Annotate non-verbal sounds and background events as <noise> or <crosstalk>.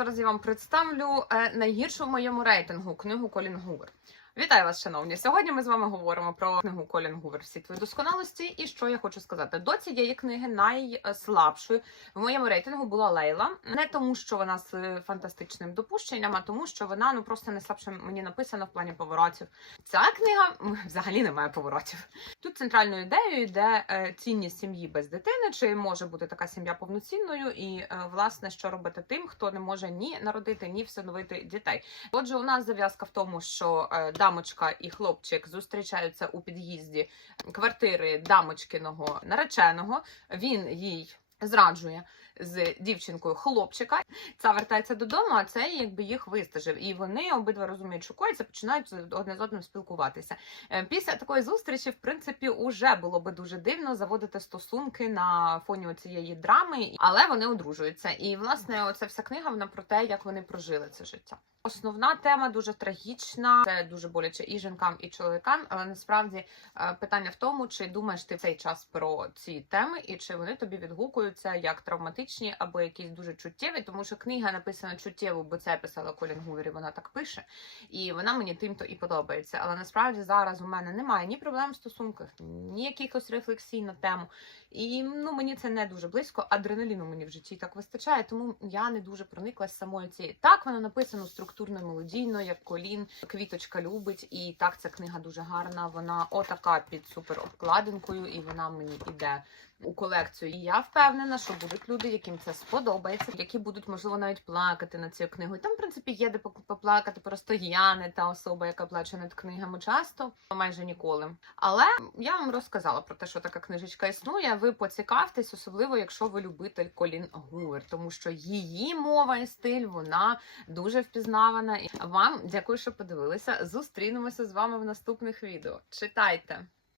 зараз я вам представлю е, найгіршу в моєму рейтингу книгу Колін Гувер. Вітаю вас, шановні! Сьогодні ми з вами говоримо про книгу Колін Гувер Всі твої досконалості. І що я хочу сказати? До цієї книги найслабшою в моєму рейтингу була Лейла. Не тому, що вона з фантастичним допущенням, а тому, що вона ну просто найслабше мені написана в плані поворотів. Ця книга <laughs> взагалі не має поворотів. Тут центральною ідеєю йде е, цінність сім'ї без дитини, чи може бути така сім'я повноцінною, і е, власне що робити тим, хто не може ні народити, ні всиновити дітей. Отже, у нас зав'язка в тому, що е, дамочка і хлопчик зустрічаються у під'їзді квартири дамочкиного нареченого. Він їй зраджує з дівчинкою хлопчика. Ця вертається додому, а цей якби їх вистежив. І вони обидва розуміють, що коїться, починають одне з одним спілкуватися. Е, Після такої зустрічі, в принципі, уже було би дуже дивно заводити стосунки на фоні цієї драми, але вони одружуються. І власне, оця вся книга вона про те, як вони прожили це життя. Основна тема дуже трагічна. Це дуже боляче і жінкам, і чоловікам. Але насправді е, питання в тому, чи думаєш ти в цей час про ці теми, і чи вони тобі відгукуються як травматичні або якісь дуже чуттєві, тому що книга написана чуттєво, бо це писала Колін Гувер, і вона так пише, і вона мені тим-то і подобається. Але насправді зараз у мене немає ні проблем в стосунках, ні якихось рефлексій на тему. І ну мені це не дуже близько. Адреналіну мені в житті так вистачає, тому я не дуже прониклась самою цією. Так воно написано структурно мелодійно, як колін, квіточка любить. І так ця книга дуже гарна. Вона отака під супер обкладинкою, і вона мені іде у колекцію. І я впевнена, що будуть люди, яким це сподобається, які будуть можливо навіть плакати над цією книгою. Там, в принципі, є де поплакати. Просто я не та особа, яка плаче над книгами часто, майже ніколи. Але я вам розказала про те, що така книжечка існує. Ви поцікавтесь, особливо якщо ви любитель Колін Гувер, тому що її мова і стиль вона дуже впізнавана. І вам дякую, що подивилися. Зустрінемося з вами в наступних відео. Читайте.